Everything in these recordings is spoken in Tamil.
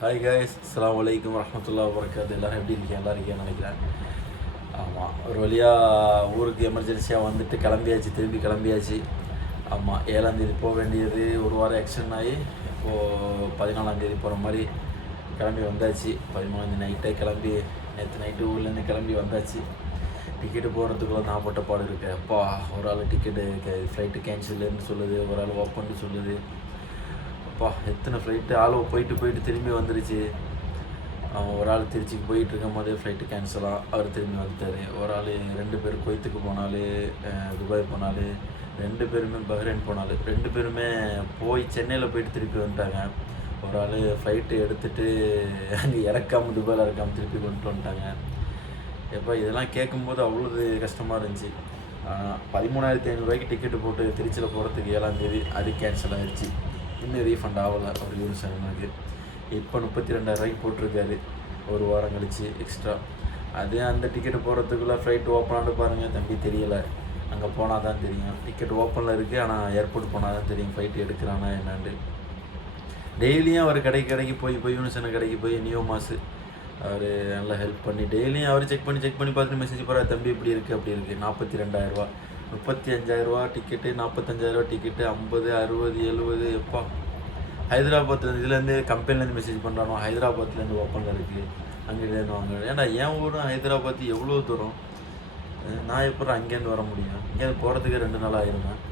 ஹாய் காய்ஸ், அஸ்ஸலாமு அலைக்கும் வரஹ்மத்துல்லாஹி வபரகாத்துஹு. எல்லோரும் எப்படி இருக்கீங்க? நல்லா இருக்கீங்கன்னு நினைக்கிறேன். ஆமாம், ஒரு வழியாக ஊருக்கு எமர்ஜென்சியாக வந்துட்டு திரும்பி கிளம்பியாச்சு. ஆமாம், 7ஆந்தேதி போக வேண்டியது ஒரு வாரம் எக்ஸ்டெண்ட் ஆகி இப்போது 14ஆந்தேதி போகிற மாதிரி கிளம்பி வந்தாச்சு. 13ஆந்தேதி நைட்டே கிளம்பி நேற்று நைட்டு ஊர்லேருந்து கிளம்பி வந்தாச்சு. டிக்கெட்டு போடுறதுக்குள்ள நான் போட்ட பாடு இருக்கு. அப்பா, ஒரு ஆள் டிக்கெட்டு ஃப்ளைட்டு கேன்சல்னு சொல்லுது, ஒரு ஆள் ஓப்பன்னு சொல்லுது. அப்பா, எத்தனை ஃப்ளைட்டு போயிட்டு திரும்பி வந்துருச்சு. ஒரு ஆள் திருச்சிக்கு போயிட்டு இருக்கும் போதே ஃப்ளைட்டு கேன்சலாக அவர் திரும்பி வந்துட்டார். ஒரு ஆள் 2 பேர் குவைத்துக்கு போனாலே, துபாய் போனாலே, 2 பேருமே பஹ்ரைன் போனாலே, 2 பேருமே போய் சென்னையில் போயிட்டு திருப்பி வந்துட்டாங்க. ஒரு ஆள் ஃப்ளைட்டு எடுத்துகிட்டு அங்கே இறக்காமல் துபாயில் இறக்காமல் திருப்பி கொண்டு வந்துட்டாங்க. எப்போ இதெல்லாம் கேட்கும்போது அவ்வளோ கஷ்டமாக இருந்துச்சு. 13,500 டிக்கெட்டு போட்டு திருச்சியில் போகிறதுக்கு 7ஆந்தேதி அது கேன்சல் ஆகிடுச்சு. இன்னும் ரீஃபண்ட் ஆகலை ஒரு யூனிசனுக்கு. இப்போ 32,000 போட்டிருக்காரு ஒரு வாரம் கழிச்சு எக்ஸ்ட்ரா. அதே அந்த டிக்கெட்டு போகிறதுக்குள்ளே ஃப்ளைட் ஓப்பனானு பாருங்கள் தம்பி, தெரியலை. அங்கே போனால் தான் தெரியும். டிக்கெட் ஓப்பனில் இருக்குது, ஆனால் ஏர்போர்ட் போனால் தான் தெரியும் ஃப்ளைட் எடுக்கிறானா என்னான்ட்டு. டெய்லியும் அவர் கடைக்கு போய் யூனிசன் கடைக்கு போய் நியோ மாசு அவர் நல்லா ஹெல்ப் பண்ணி டெய்லியும் அவர் செக் பண்ணி பார்த்துட்டு மெசேஜ் போகிறார், தம்பி இப்படி இருக்குது அப்படி இருக்குது. 42,000, 35,000 டிக்கெட்டு, 45,000 டிக்கெட்டு, 50, 60, 70. எப்பா, ஹைதராபாத் இதுலேருந்து கம்பெனிலேருந்து மெசேஜ் பண்ணுறானோ, ஹைதராபாத்லேருந்து ஓப்பனில் இருக்குது, அங்கேருந்து வாங்க. ஏன்னா என் ஊரும் ஹைதராபாத் எவ்வளோ தூரம், நான் எப்போ அங்கேருந்து வர முடியும்? இங்கேருந்து போகிறதுக்கு 2 நாள் ஆயிருந்தேன்.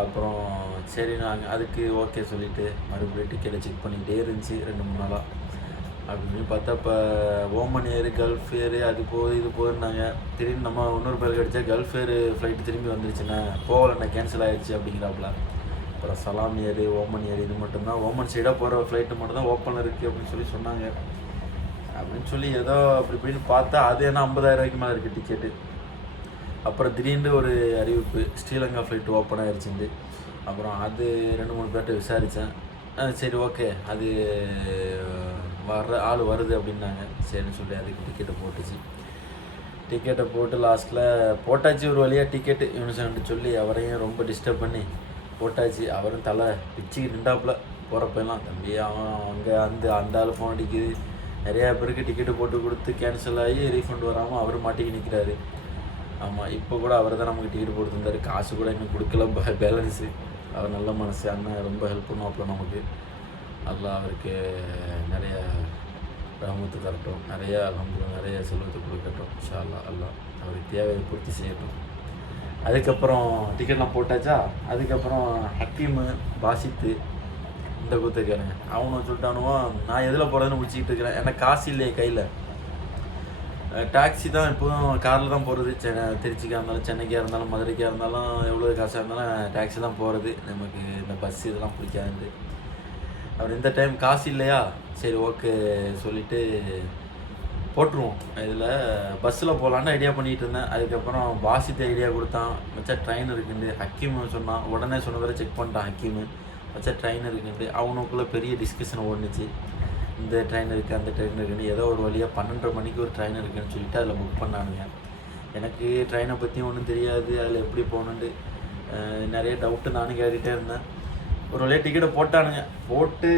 அப்புறம் சரி, நாங்கள் அதுக்கு ஓகே சொல்லிவிட்டு மறுபடியும் டிக்கெட்டை செக் பண்ணிக்கிட்டே இருந்துச்சு 2-3 நாளாக. அப்படின்னு பார்த்தா இப்போ ஓமன் ஏரு, கல்ஃப் ஏரு, அது போகுது இது போகுதுன்னாங்க. திடீர்னு நம்ம இன்னொரு பேர் கிடச்சா கல்ஃப் ஏரு ஃப்ளைட்டு திரும்பி வந்துருச்சுண்ணே, போகலண்ணே கேன்சல் ஆகிடுச்சு அப்படிங்கிறாப்புல. அப்புறம் சலாம் ஏரு, ஓமன் ஏரு, இது மட்டும்தான் ஓமன் சைடாக போகிற ஃப்ளைட்டு மட்டும்தான் ஓப்பனில் இருக்குது அப்படின்னு சொன்னாங்க. அப்படின்னு சொல்லி ஏதோ அப்படி இப்படின்னு பார்த்தா அது என்ன 50,000 மேலே இருக்குது டிக்கெட்டு. அப்புறம் திடீர்னு ஒரு அறிவிப்பு, ஸ்ரீலங்கா ஃப்ளைட்டு ஓப்பன் ஆகிடுச்சுண்டு. அப்புறம் அது 2-3 பேர்கிட்ட விசாரித்தேன். சரி ஓகே, அது வர்ற ஆள் வருது அப்படின்னாங்க. சரின்னு சொல்லி அதுக்கு டிக்கெட்டை போட்டு லாஸ்ட்டில் போட்டாச்சு. ஒரு வழியாக டிக்கெட்டு யூனிசன்ட்டு சொல்லி அவரையும் ரொம்ப டிஸ்டர்ப் பண்ணி போட்டாச்சு. அவரும் தலை பிச்சுக்கு நின்றாப்புல போகிறப்பெல்லாம். தம்பி, அவன் அங்கே அந்த ஆள் ஃபோன் அடிக்குது, நிறையா பேருக்கு டிக்கெட்டு போட்டு கொடுத்து கேன்சல் ஆகி ரீஃபண்ட் வராமல் அவர் மாட்டிக்கு நிற்கிறாரு. ஆமாம், இப்போ கூட அவர் தான் நமக்கு டிக்கெட் போட்டு தந்தார். காசு கூட இன்னும் கொடுக்கல, பேலன்ஸு. அவர் நல்ல மனசு அண்ணன், ரொம்ப ஹெல்ப் பண்ணுவாப்புல நமக்கு. அல்லாஹ் அவருக்கு நிறைய ரஹமத்து தரட்டும், நிறைய செல்வத்தை கொடுக்கட்டும் இன்ஷா அல்லாஹ். அல்லாஹ் அவருக்கு தேவையை பூர்த்தி செய்யட்டும். அதுக்கப்புறம் டிக்கெட்லாம் போட்டாச்சா. அதுக்கப்புறம் ஹக்கீமு, பாசித்து இந்த கூத்துக்காரங்க அவனும் சொல்லிட்டானுவான், நான் எதில் போகிறதுன்னு முடிச்சிக்கிட்டு இருக்கிறேன். ஏன்னா காசு இல்லையே கையில். டாக்ஸி தான் எப்போதும், காரில் தான் போகிறது. திருச்சிக்காக இருந்தாலும், சென்னைக்காக இருந்தாலும், மதுரைக்காக இருந்தாலும், எவ்வளோ காசாக இருந்தாலும் டாக்ஸி தான் போகிறது. நமக்கு இந்த பஸ் இதெல்லாம் பிடிக்காது. அவர் இந்த டைம் காசு இல்லையா, சரி ஓகே சொல்லிவிட்டு போட்டுருவோம், இதில் பஸ்ஸில் போகலான்னு ஐடியா பண்ணிகிட்டு இருந்தேன். அதுக்கப்புறம் பாசித்து ஐடியா கொடுத்தான், வச்சா ட்ரெயின் இருக்குண்டு. ஹக்கீமு சொன்னான், உடனே சொன்னவரை செக் பண்ணிட்டான் ஹக்கீமு, வச்சா ட்ரெயின் இருக்குண்டு. அவனுக்குள்ளே பெரிய டிஸ்கஷன் ஓடுனுச்சு. இந்த ட்ரெயின் இருக்குது, அந்த ட்ரெயின் இருக்குன்னு. ஏதோ ஒரு வழியாக 12:30 மணிக்கு ஒரு ட்ரெயின் இருக்குதுன்னு சொல்லிட்டு அதில் புக் பண்ணானுங்க. எனக்கு ட்ரெயினை பற்றியும் ஒன்றும் தெரியாது, அதில் எப்படி போகணுன்ட்டு நிறைய டவுட்டு நானும் கேட்டுகிட்டே இருந்தேன். ஒரு வழியாக டிக்கெட்டை போட்டானுங்க. போட்டு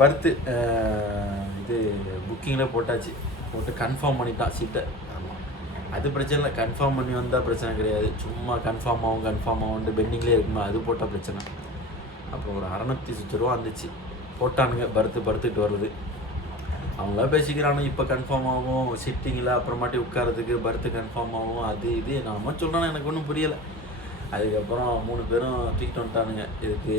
பர்த்து இது புக்கிங்கில் போட்டாச்சு. போட்டு கன்ஃபார்ம் பண்ணிட்டான் சீட்டை. ஆமாம், அது பிரச்சனை இல்லை. கன்ஃபார்ம் பண்ணி வந்தால் பிரச்சனை கிடையாது. சும்மா கன்ஃபார்ம் ஆகும்ட்டு பெண்டிங்லேயே இருக்குமா, அது போட்டால் பிரச்சனை. அப்புறம் ஒரு 660 ரூபா வந்துச்சு. போட்டானுங்க, படுத்துக்கிட்டு வருது. அவங்களா பேசிக்கிறானு, இப்போ கன்ஃபார்ம் ஆகும் சிட்டிங்கில், அப்புறமாட்டி உட்காரத்துக்கு பர்த்து கன்ஃபார்ம் ஆகும், அது இது நம்ம சொன்னாலும் எனக்கு ஒன்றும் புரியலை. அதுக்கப்புறம் 3 பேரும் தூக்கிட்டு வந்துட்டானுங்க. இதுக்கு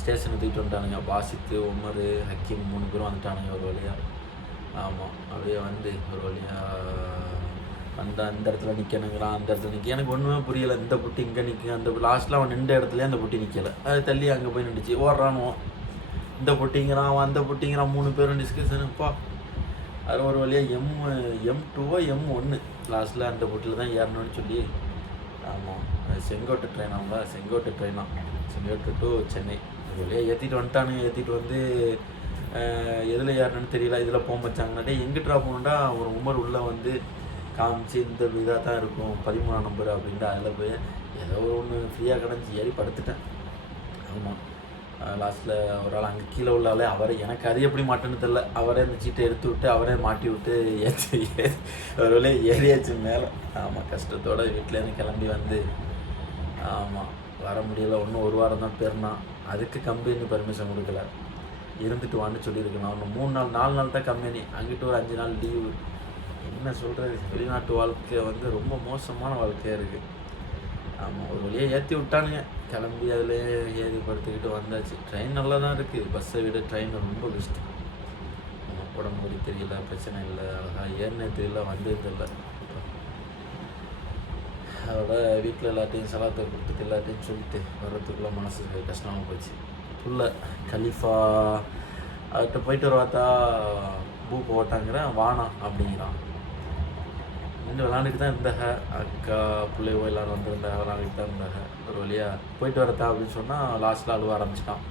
ஸ்டேஷனுக்கு தூக்கிட்டு வந்துட்டானுங்க. பாசித்து, உமர், ஹக்கீம் 3 பேரும் வந்துட்டானுங்க ஒரு வழியாக. ஆமாம், அப்படியே வந்து ஒரு வழியாக அந்த இடத்துல நிற்கணுங்கிறான், அந்த இடத்துல நிற்க. எனக்கு ஒன்றுமே புரியலை. இந்த புட்டி இங்கே நிற்குங்க, அந்த லாஸ்ட்டில் அவன் நின்ற இடத்துலேயே அந்த புட்டி நிற்கலை. அது தள்ளி அங்கே போய் நின்றுச்சு. ஓடுறானுவோம், இந்த புட்டிங்கிறான், அவன் அந்த புட்டிங்கிறான். 3 பேரும் டிஸ்கஷனுப்பா. அது ஒரு வழியாக M2 M1 லாஸ்ட்டில் அந்த புட்டியில் தான் ஏறணும்னு சொல்லி. ஆமாம், செங்கோட்டை செங்கோட்டை டு சென்னை ஒரு வழியாக ஏற்றிட்டு வந்துட்டானுங்க. ஏற்றிட்டு வந்து எதில் ஏறணுன்னு தெரியல. இதில் போக வச்சாங்கன்னாட்டே எங்கிட்டா போகணுண்டா ஒரு உமர் உள்ளே வந்து காமிச்சு, இந்த இதாக தான் இருக்கும் 13ஆம் நம்பர் அப்படின்ட்டு அதில் போய் ஏதோ ஒன்று ஃப்ரீயாக கிடஞ்சி ஏறி படுத்துட்டேன். ஆமாம், லாஸ்ட்டில் ஒரு ஆள் அங்கே கீழே உள்ளாலே அவரே எனக்கு அது எப்படி மாட்டேன்னு தெரில, அவரே அந்த சீட்டை எடுத்து விட்டு அவரே மாட்டி விட்டு ஒரு வழியாக ஏறியாச்சு மேலே. ஆமாம், கஷ்டத்தோடு வீட்டிலேருந்து கிளம்பி வந்து ஆமாம் வர முடியலை. இன்னும் ஒரு வாரம் தான் பேர்னான். அதுக்கு கம்பெனி பர்மிஷன் கொடுக்கல, இருந்துட்டு வான்னு சொல்லியிருக்கேன். இன்னும் 3 நாள் 4 நாள் தான் கம்பெனி, அங்கிட்டு ஒரு 5 நாள் லீவு. என்ன சொல்கிறது, வெளிநாட்டு வாழ்க்கை வந்து ரொம்ப மோசமான வாழ்க்கையாக இருக்குது. ஆமாம், ஒரு வழியாக ஏற்றி விட்டானுங்க, கிளம்பி அதில் ஏறி படுத்துக்கிட்டு வந்தாச்சு. ட்ரெயின் நல்லா தான் இருக்குது, பஸ்ஸை விட ட்ரெயின் ரொம்ப பெஸ்ட்டு. உடம்பு வலி தெரியல, பிரச்சனை இல்லை, அழகாக ஏறினே தெரியல, வந்தே தெரியல. அதோட வீட்டில் எல்லாத்தையும் சலாத்தை கொடுத்துட்டு எல்லாத்தையும் சொல்லிட்டு வர்றதுக்குள்ளே மனசு கஷ்டமாக போச்சு. ஃபுல்லாக கலீஃபா அவர்கிட்ட போயிட்டு வருவாத்தா பூ ஓட்டாங்கிறேன், வானா அப்படிங்கிறான். இன்னும் விளாண்டுட்டு தான் இருந்தாங்க, அக்கா பிள்ளைவோ எல்லோரும் வந்துருந்தாங்க, விளாண்டுட்டு தான் இருந்தாங்க. ஒரு வழியாக போயிட்டு வரத்தா அப்படின்னு சொன்னால் லாஸ்ட்டில் அழுவ ஆரம்பிச்சிட்டான்.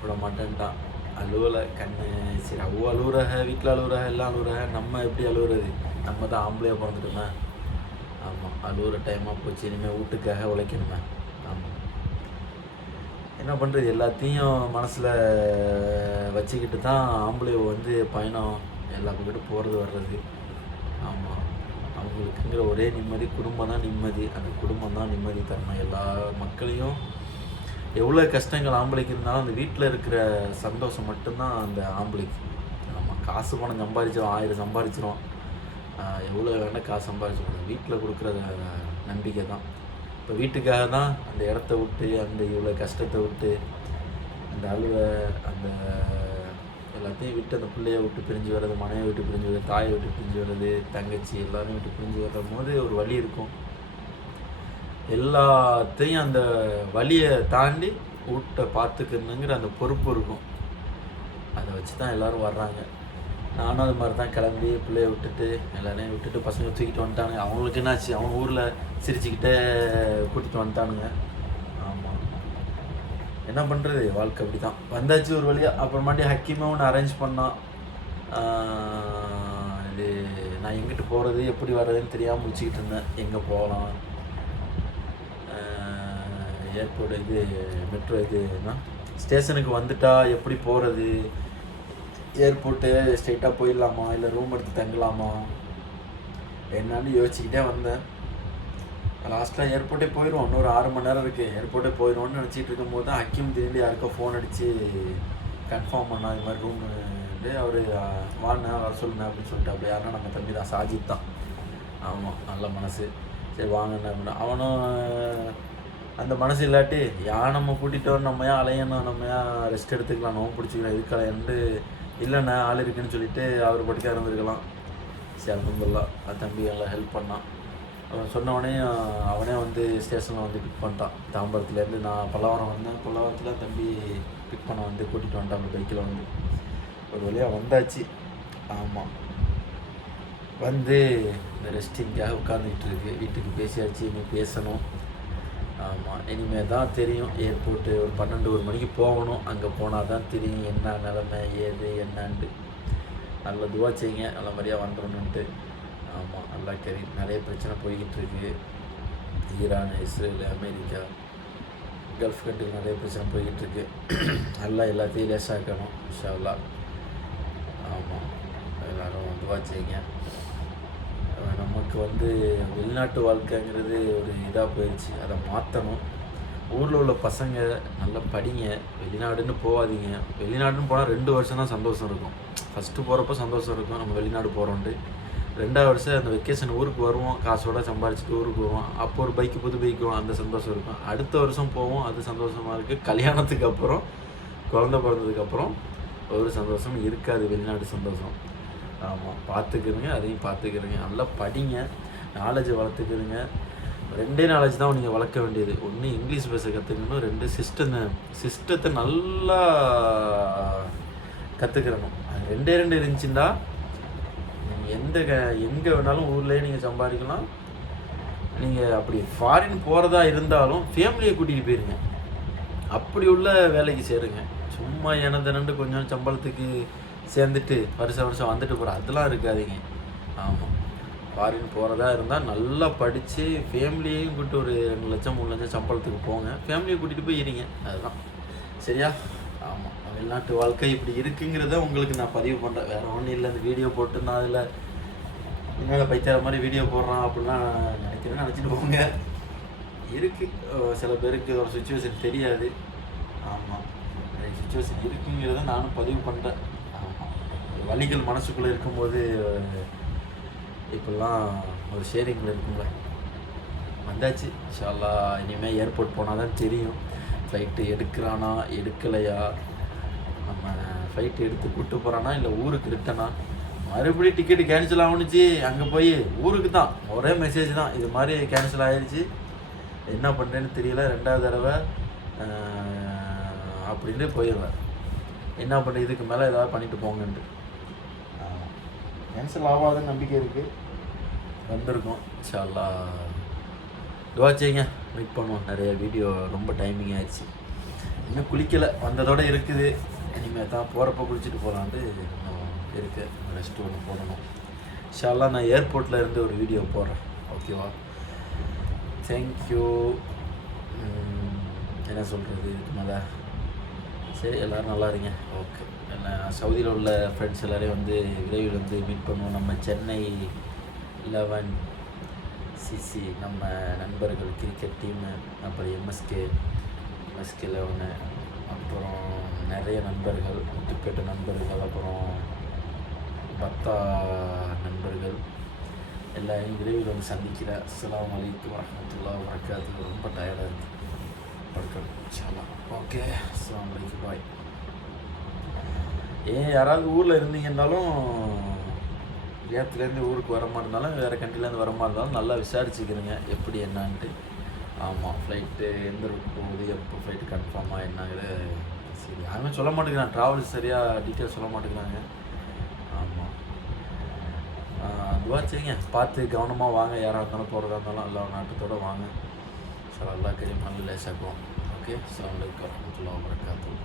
விட மாட்டேன்ட்டான், அழுவலை கண்ணு. சரி, அவ்வளோ அழுகுறாக, வீட்டில் அழுகுறாக, எல்லாம் அழுகுறாக, நம்ம எப்படி அழுகுறது, நம்ம தான் ஆம்பளையாக பிறந்துட்டோமே. ஆமாம், அழுகுற டைமாக போச்சு, இனிமேல் வீட்டுக்காக உழைக்கணுமே. ஆமாம், என்ன பண்ணுறது, எல்லாத்தையும் மனசில் வச்சுக்கிட்டு தான் ஆம்பளை வந்து பயணம் எல்லா பக்கத்தும் போகிறது வர்றது. ஆமாம், அவங்களுக்குங்கிற ஒரே நிம்மதி குடும்பம் தான் நிம்மதி. அந்த குடும்பம் தான் நிம்மதி தரணும் எல்லா மக்களையும். எவ்வளோ கஷ்டங்கள் ஆம்பளைக்கு இருந்தாலும் அந்த வீட்டில் இருக்கிற சந்தோஷம் மட்டும்தான் அந்த ஆம்பளைக்கு. ஆமாம், காசு பணம் சம்பாதிச்சிடும், 1000 சம்பாதிச்சிடும், எவ்வளோ வேணால் காசு சம்பாதிச்சிடும், வீட்டில் கொடுக்குற நம்பிக்கை தான். இப்போ வீட்டுக்காக தான் அந்த இடத்த விட்டு, அந்த இவ்வளோ கஷ்டத்தை விட்டு, அந்த அழுவை, அந்த எல்லாத்தையும் விட்டு, அந்த பிள்ளையை விட்டு பிரிஞ்சு வர்றது, மனையை விட்டு பிரிஞ்சு வர்றது, தாயை விட்டு பிரிஞ்சு வர்றது, தங்கச்சி எல்லாரையும் விட்டு பிரிஞ்சு வர்ற போது ஒரு வலி இருக்கும். எல்லாத்தையும் அந்த வலியை தாண்டி வீட்டை பார்த்துக்கணுங்கிற அந்த பொறுப்பு இருக்கும். அதை வச்சு தான் எல்லோரும் வர்றாங்க. நானும் அது மாதிரி தான் கிளம்பி பிள்ளைய விட்டுட்டு எல்லாரையும் விட்டுட்டு பசங்க தூக்கிட்டு வந்துட்டானுங்க. அவங்களுக்கு என்னாச்சு, அவங்க ஊரில் சிரிச்சுக்கிட்டே கூட்டிகிட்டு வந்துட்டானுங்க. ஆமாம், என்ன பண்ணுறது, வாழ்க்கை அப்படி தான். வந்தாச்சு ஒரு வழியாக. அப்புறமாட்டி ஹக்கீமே ஒன்று அரேஞ்ச் பண்ணான். இது நான் எங்கிட்டு போகிறது எப்படி வர்றதுன்னு தெரியாமல் முடிச்சுக்கிட்டு இருந்தேன். எங்கே போகலாம், ஏர்போர்ட் இது மெட்ரோ இதுனா ஸ்டேஷனுக்கு வந்துட்டா எப்படி போகிறது, ஏர்போர்ட்டு ஸ்ட்ரெயிட்டாக போயிடலாமா இல்லை ரூம் எடுத்து தங்கலாமா என்னான்னு யோசிச்சுக்கிட்டே வந்தேன். லாஸ்ட்டாக ஏர்போர்ட்டே போயிடுவோம், இன்னொரு 6 மணி நேரம் இருக்குது, ஏர்போர்ட்டே போயிடுவோன்னு நினச்சிட்டு இருக்கும்போது தான் ஹக்கீம் திரும்பி யாருக்கோ ஃபோன் அடித்து கன்ஃபார்ம் பண்ணா இது மாதிரி ரூம். அவர் வாண்ணா வர சொல்லுங்க அப்படின்னு சொல்லிட்டு. அப்படி யாருன்னா நம்ம தம்பி தான், சாஜித் தான். ஆமாம், நல்ல மனசு. சரி வாங்கண்ணா அப்படின்னா, அவனும் அந்த மனசு இல்லாட்டி நம்ம கூட்டிகிட்டு நம்ம ஏன் அலையணும், நம்ம ஏன் ரெஸ்ட் எடுத்துக்கலாம், நோம்பு பிடிச்சிக்கலாம், இதுக்கலையன்ட்டு இல்லைண்ணா ஆள் இருக்குன்னு சொல்லிட்டு அவர் பட்டுக்க இருந்திருக்கலாம். சரி அல்ஹம்துலில்லாஹ், தம்பி எல்லாம் ஹெல்ப் பண்ணான். அவன் சொன்னவனே அவனே வந்து ஸ்டேஷனில் வந்து பிக் பண்ணிட்டான். தாம்பரத்துலேருந்து நான் பல்லாவரம் வந்தேன், பல்லாவரத்தில் தம்பி பிக் பண்ண வந்து கூட்டிகிட்டு வந்துட்டான் பைக்கில் வந்து. ஒரு வழியாக வந்தாச்சு. ஆமாம், வந்து இந்த ரெஸ்டிங்காக உட்காந்துக்கிட்டு இருக்கு. வீட்டுக்கு பேசியாச்சு, இனி பேசணும். ஆமாம், இனிமேல் தான் தெரியும். ஏர்போர்ட்டு ஒரு 12-1 மணிக்கு போகணும். அங்கே போனால் தான் தெரியும் என்ன நிலமை ஏது என்னன்ட்டு. நல்ல துவா செய்யுங்க, நல்ல மாதிரியாக வந்துடணுன்ட்டு. ஆமாம், நல்லா நிறைய பிரச்சனை போய்கிட்டு இருக்கு. ஈரான், இஸ்ரேல், அமெரிக்கா, கல்ஃப் கண்ட்ரியில் நிறைய பிரச்சனை போய்கிட்டு இருக்கு. நல்லா எல்லாத்தையும் லேசாக்கணும் இன்ஷா அல்லாஹ். ஆமாம், எல்லோரும் துவா செய்யுங்க. நமக்கு வந்து வெளிநாட்டு வாழ்க்கைங்கிறது ஒரு இதாக போயிடுச்சு, அதை மாற்றணும். ஊரில் உள்ள பசங்க நல்லா படிங்க, வெளிநாடுன்னு போகாதீங்க. வெளிநாடுன்னு போனால் 2 வருஷம் தான் சந்தோஷம் இருக்கும். ஃபஸ்ட்டு போகிறப்ப சந்தோஷம் இருக்கும், நம்ம வெளிநாடு போகிறோன்ட்டு. 2ஆவது வருஷம் அந்த வெக்கேஷன் ஊருக்கு வருவோம், காசோட சம்பாரிச்சிட்டு ஊருக்கு வருவோம். அப்போ ஒரு புது பைக்கு அந்த சந்தோஷம் இருக்கும். அடுத்த வருஷம் போவோம், அது சந்தோஷமாக இருக்குது. கல்யாணத்துக்கு அப்புறம், குழந்தை பிறந்ததுக்கப்புறம் ஒரு சந்தோஷம் இருக்காது, வெளிநாடு சந்தோஷம். ஆமாம், பார்த்துக்கிறங்க, அதையும் பார்த்துக்கிறங்க. நல்லா படிங்க, நாலேஜை வளர்த்துக்கிறங்க. 2 நாலேஜ் தான் நீங்கள் வளர்க்க வேண்டியது. ஒன்று இங்கிலீஷ் பேச கற்றுக்கணும், 2 சிஸ்டத்தை நல்லா கற்றுக்கிறணும். அது 2 இருந்துச்சுன்னா நீங்கள் எங்கே வேணாலும் ஊர்லேயே நீங்கள் சம்பாதிக்கலாம். நீங்கள் அப்படி ஃபாரின் போகிறதா இருந்தாலும் ஃபேமிலியை கூட்டிகிட்டு போயிருங்க, அப்படி உள்ள வேலைக்கு சேருங்க. சும்மா எனதனண்டு கொஞ்சம் சம்பளத்துக்கு சேர்ந்துட்டு வருஷம் வந்துட்டு போகிற அதெல்லாம் இருக்காதீங்க. ஆமாம், ஃபாரின் போகிறதா இருந்தால் நல்லா படித்து ஃபேமிலியையும் கூப்பிட்டு ஒரு 2 லட்சம் 3 லட்சம் சம்பளத்துக்கு போங்க, ஃபேமிலியை கூட்டிகிட்டு போய் இருங்க. அதுதான் சரியா? ஆமாம், வெளிநாட்டு வாழ்க்கை இப்படி இருக்குங்கிறத உங்களுக்கு நான் பதிவு பண்ணுறேன். வேறு ஒன்றும் இல்லை. இந்த வீடியோ போட்டு நான் அதில் என்னோட பைத்தியார மாதிரி வீடியோ போடுறான் அப்படிலாம் நினச்சிட்டு போங்க. இருக்குது சில பேருக்கு ஒரு சுச்சுவேஷன் தெரியாது. ஆமாம், சுச்சுவேஷன் இருக்குங்கிறத நானும் பதிவு பண்ணுறேன். ஆமாம், வலிகள் மனசுக்குள்ளே இருக்கும்போது இப்போல்லாம் ஒரு ஷேரிங்கில் இருக்கும்ல, வந்தாச்சு. இன்ஷா அல்லாஹ் இனிமேல் ஏர்போர்ட் போனால் தான் தெரியும் ஃப்ளைட்டு எடுக்கிறானா எடுக்கலையா, நம்ம ஃப்ளைட்டு எடுத்து கூப்பிட்டு போகிறானா இல்லை ஊருக்கு ரிட்டனா. மறுபடியும் டிக்கெட்டு கேன்சல் ஆகுனுச்சு. அங்கே போய் ஊருக்கு தான் ஒரே மெசேஜ் தான், இது மாதிரி கேன்சல் ஆகிடுச்சு, என்ன பண்ணுறேன்னு தெரியல, 2வது தடவை அப்படின்ட்டு போயிடுவேன். என்ன பண்ணுறது, இதுக்கு மேலே ஏதாவது பண்ணிட்டு போங்கன்ட்டு. கேன்சல் ஆகாதுன்னு நம்பிக்கை இருக்குது. வந்திருக்கோம் இன்ஷா அல்லாஹ். துஆ செய்யுங்க, மீட் பண்ணுவோம். நிறைய வீடியோ ரொம்ப டைமிங் ஆயிடுச்சு. இன்னும் குளிக்கலை, வந்ததோடு இருக்குது. இனிமேல் தான் போகிறப்ப குளிச்சுட்டு போகலான்ட்டு இன்னும் இருக்குது. ரெஸ்ட் ஒன்று போடணும். இன்ஷா அல்லாஹ் நான் ஏர்போர்ட்டில் இருந்து ஒரு வீடியோ போடுறேன். ஓகேவா? தேங்க்யூ. என்ன சொல்கிறது இதுக்கு மேலே? சரி, எல்லோரும் நல்லா இருங்க. ஓகே, என்ன சவுதியில் உள்ள ஃப்ரெண்ட்ஸ் எல்லோரையும் வந்து விரைவில் வந்து மீட் பண்ணுவோம். நம்ம சென்னை 11 சிசி நம்ம நண்பர்கள், கிரிக்கெட் டீமு, அப்புறம் எம்எஸ்கே 11, அப்புறம் நிறைய நண்பர்கள், முத்துப்பேட்டை நண்பர்கள், அப்புறம் பத்தா நண்பர்கள் எல்லாரையும் விரைவில் வந்து சந்திக்கிறேன். அஸ்ஸலாமு அலைக்கும் வரஹ்மத்துல்லாஹி வபரகாத்துஹு. ரொம்ப டயர்டாக இருக்குது, படுக்கணும் இன்ஷா அல்லாஹ். ஓகே, அஸ்ஸலாமு அலைக்கும், பாய். யாராவது ஊரில் இருந்தீங்கன்னாலும், ஏத்துலேருந்து ஊருக்கு வர மாதிரி இருந்தாலும், வேறு கண்ட்ரிலேருந்து வர மாதிரி இருந்தாலும் நல்லா விசாரிச்சுக்கிறேங்க எப்படி என்னான்ட்டு. ஆமாம், ஃப்ளைட்டு எந்த ரூட் போகுது, எப்போ ஃப்ளைட்டு கன்ஃபார்மாக என்னங்கிற சரி யாருமே சொல்ல மாட்டேங்கிறான். ட்ராவல்ஸ் சரியாக டீட்டெயில் சொல்ல மாட்டேங்கிறாங்க. ஆமாம், துஆ செய்யுங்க, பார்த்து கவனமாக வாங்க. யாராக இருந்தாலும் போகிறதா இருந்தாலும் எல்லா நாட்டத்தோடு வாங்க. சார் அல்லா கரீம் நல்ல லேசாக்குவோம். ஓகே, அஸ்ஸலாமு அலைக்கும் வரஹ்மத்துல்லாஹி வபரகாத்துஹு.